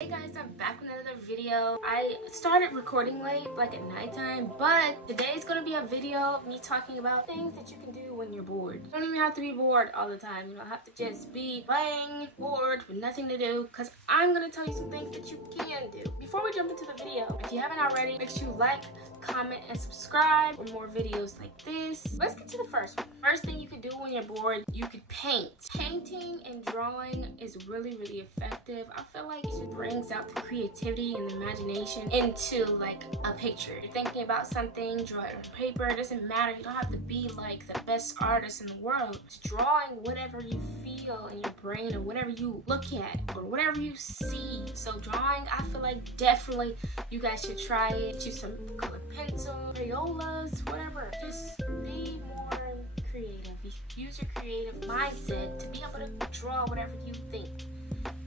Hey guys, I'm back with another video. I started recording late, like at nighttime, but today is going to be a video of me talking about things that you can do when you're bored. You don't even have to be bored all the time. You don't have to just be laying bored with nothing to do, because I'm going to tell you some things that you can do. Before we jump into the video, if you haven't already, make sure you like, comment, and subscribe for more videos like this. Let's get to the first one. First thing you can do when you're bored, you could paint. Painting and drawing is really effective. I feel like it just brings out the creativity and the imagination into like a picture. You're thinking about something, draw it on paper. It doesn't matter. You don't have to be like the best artist in the world. Just drawing whatever you feel in your brain or whatever you look at or whatever you see. So drawing, I feel like definitely you guys should try it. Get you some colored pencil, Crayolas, whatever. Just be more creative. Use your creative mindset to be able to draw whatever you think.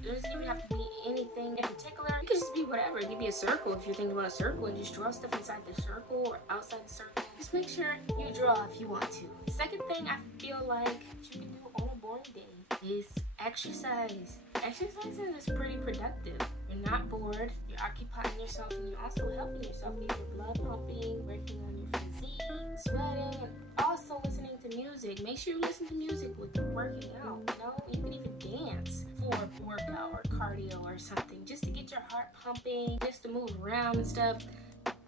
It doesn't even have to be anything in particular. It could just be whatever. It could be a circle if you're thinking about a circle, and just draw stuff inside the circle or outside the circle. Just make sure you draw if you want to. The second thing I feel like you can do on a boring day is exercise. Exercising is pretty productive. You're not bored, you're occupying yourself, and you're also helping yourself get your blood pumping, working on your physique, sweating, and also listening to music. Make sure you listen to music with working out. You know, you can even dance for a workout or cardio or something, just to get your heart pumping, just to move around and stuff.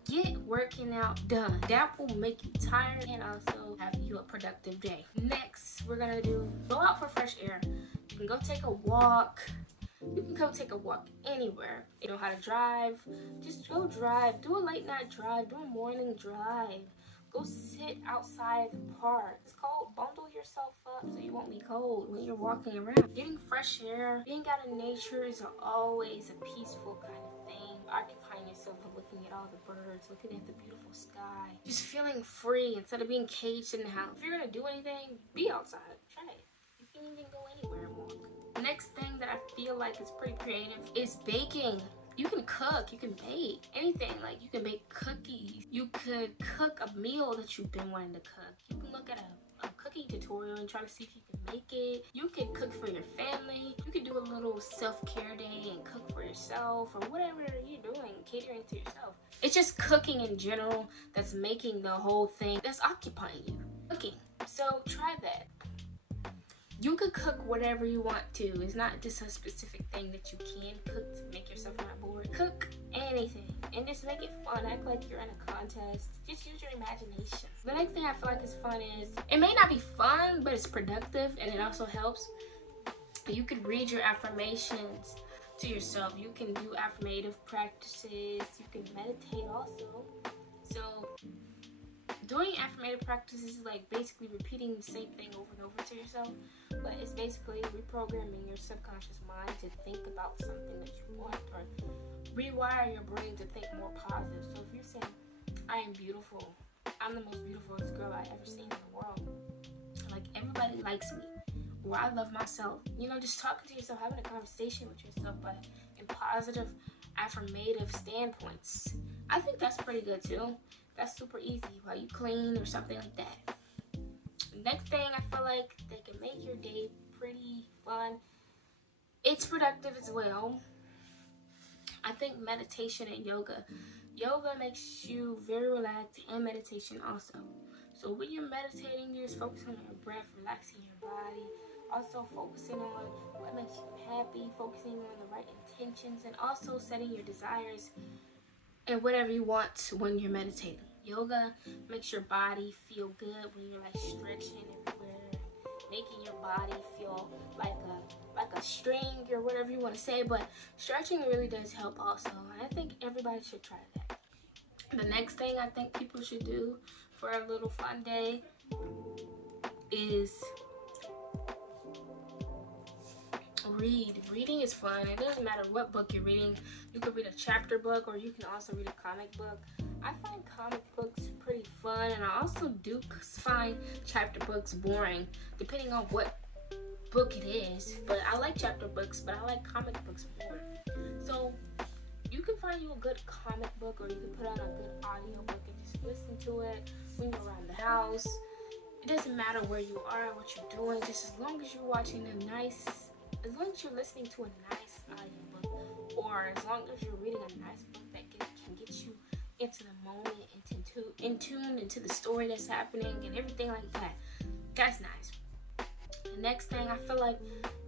Get working out done. That will make you tired and also have you a productive day. Next, we're gonna go out for fresh air. You can go take a walk. You can go take a walk anywhere. You know how to drive, just go drive. Do a late night drive, do a morning drive. Go sit outside the park. It's cold. Bundle yourself up so you won't be cold when you're walking around. Getting fresh air, being out in nature is always a peaceful kind of thing. Occupying yourself with looking at all the birds, looking at the beautiful sky. Just feeling free instead of being caged in the house. If you're gonna do anything, be outside. Try it. You can even go anywhere and walk. The next thing that I feel like is pretty creative is baking. You can cook, you can bake, anything. Like you can bake cookies. You could cook a meal that you've been wanting to cook. You can look at a cooking tutorial and try to see if you can make it. You could cook for your family. You could do a little self-care day and cook for yourself or whatever you're doing, catering to yourself. It's just cooking in general that's making the whole thing, that's occupying you. Cooking. So try that. You could cook whatever you want to. It's not just a specific thing that you can cook to make yourself not bored. Cook anything and just make it fun. Act like you're in a contest. Just use your imagination. The next thing I feel like is fun is, it may not be fun, but it's productive and it also helps. You could read your affirmations to yourself. You can do affirmative practices. You can meditate also. So doing affirmative practices is like basically repeating the same thing over and over to yourself, but it's basically reprogramming your subconscious mind to think about something that you want, or rewire your brain to think more positive. So if you're saying, I am beautiful, I'm the most beautiful girl I've ever seen in the world, like everybody likes me, or I love myself, you know, just talking to yourself, having a conversation with yourself, but in positive affirmative standpoints. I think that's pretty good too. That's super easy while you clean or something like that. Next thing I feel like that can make your day pretty fun. It's productive as well. I think meditation and yoga. Yoga makes you very relaxed, and meditation also. So when you're meditating, you're just focusing on your breath, relaxing your body. Also focusing on what makes you happy, focusing on the right intentions, and also setting your desires and whatever you want when you're meditating. Yoga makes your body feel good when you're like stretching everywhere, making your body feel like a string or whatever you want to say, but stretching really does help also. And I think everybody should try that. The next thing I think people should do for a little fun day is read. Reading is fun. It doesn't matter what book you're reading. You could read a chapter book, or you can also read a comic book. I find comic books pretty fun, and I also do find chapter books boring, depending on what book it is. But I like chapter books, but I like comic books more. So you can find you a good comic book, or you can put on a good audio book and just listen to it when you're around the house. It doesn't matter where you are, what you're doing, just as long as you're watching a nice, as long as you're listening to a nice audiobook or as long as you're reading a nice book that can get you into the moment, in tune into the story that's happening and everything like that. That's nice. The next thing I feel like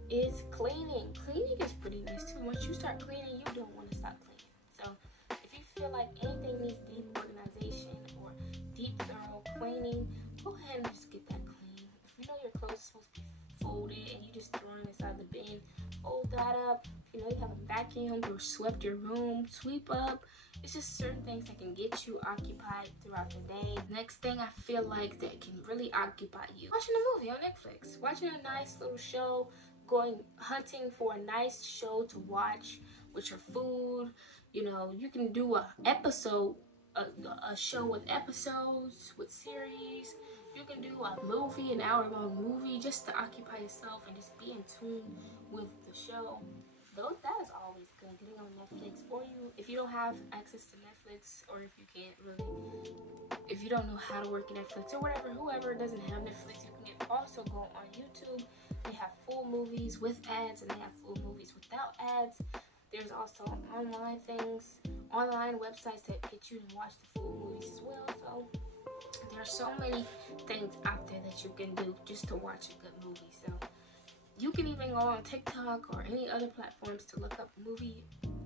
is cleaning. Cleaning is pretty nice too. Once you start cleaning, you don't want to stop cleaning. So if you feel like anything needs deep organization or deep thorough cleaning, go ahead and just get that clean. If you know your clothes are supposed to be folded and you just throw them inside the bin, fold that up. If you know you haven't vacuumed or swept your room, sweep up. It's just certain things that can get you occupied throughout the day. Next thing I feel like that can really occupy you, watching a movie on Netflix, watching a nice little show, going hunting for a nice show to watch with your food. You know, you can do a show with episodes, with series. You can do a movie, an hour-long movie, just to occupy yourself and just be in tune with the show. Though that is always good, getting on Netflix. Or if you don't have access to Netflix, or if you can't really, if you don't know how to work Netflix or whatever, whoever doesn't have Netflix, you can also go on YouTube. They have full movies with ads, and they have full movies without ads. There's also online websites that get you to watch the full movies as well. So there are so many things out there that you can do just to watch a good movie. So you can even go on TikTok or any other platforms to look up movie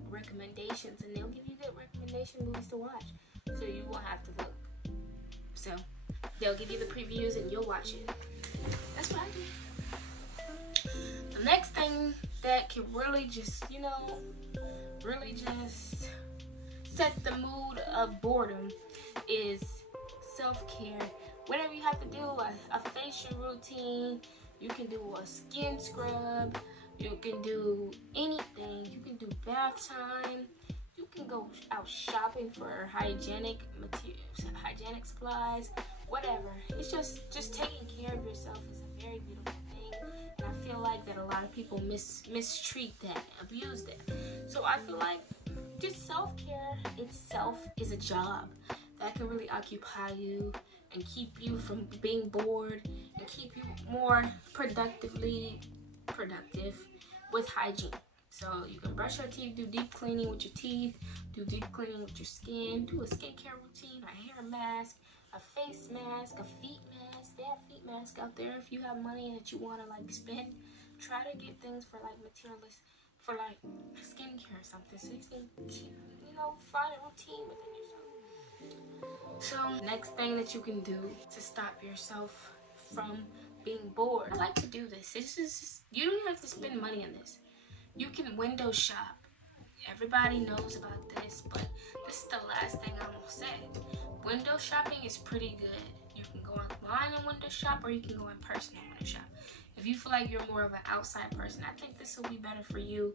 recommendations, and they'll give you good recommendation movies to watch. So you won't have to look. So they'll give you the previews and you'll watch it. That's what I do. The next thing that can really just, really just set the mood of boredom is self-care. Whatever you have to do, a facial routine, you can do a skin scrub, you can do anything, you can do bath time, you can go out shopping for hygienic materials, hygienic supplies, whatever. It's just taking care of yourself is a very beautiful thing, and I feel like that a lot of people mistreat that, abuse that. So I feel like just self-care itself is a job that can really occupy you and keep you from being bored and keep you more productive with hygiene. So you can brush your teeth, do deep cleaning with your teeth, do deep cleaning with your skin, do a skincare routine, a hair mask, a face mask, a feet mask. They have feet masks out there if you have money that you want to spend. Try to get things for materialist, for skincare or something, so you can find a routine within yourself. So next thing that you can do to stop yourself from being bored, I like to do this. You don't have to spend money on this. You can window shop. Everybody knows about this, but this is the last thing I'm gonna say. Window shopping is pretty good. You can go online and window shop, or you can go in person and window shop. If you feel like you're more of an outside person, I think this will be better for you.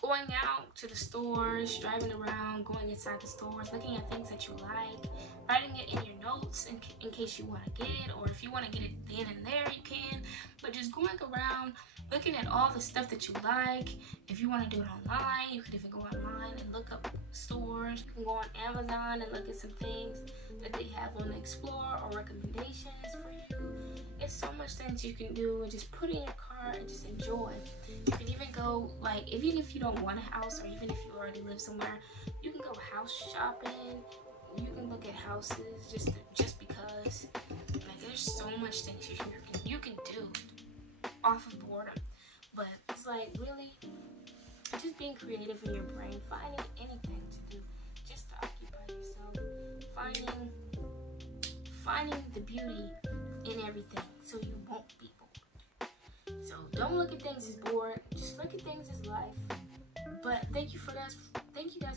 Going out to the stores, driving around, going inside the stores, looking at things that you like, writing it in your notes in case you want to get it, or if you want to get it then and there, you can. But just going around, looking at all the stuff that you like. If you want to do it online, you could even go online and look up stores. You can go on Amazon and look at some things that they have on the Explore or recommendations for you. It's so much things you can do, and just put in your car and just enjoy. You can even go, even if you don't want a house, or even if you already live somewhere, you can go house shopping. You can look at houses just because. There's so much things you can do off of boredom. But it's really just being creative in your brain, finding anything to do just to occupy yourself, finding the beauty in everything so you won't be bored. So don't look at things as bored, just look at things as life. But thank you guys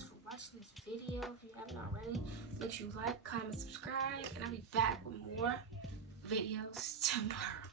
for watching this video. If you haven't already, make sure you like, comment, subscribe, and I'll be back with more videos tomorrow.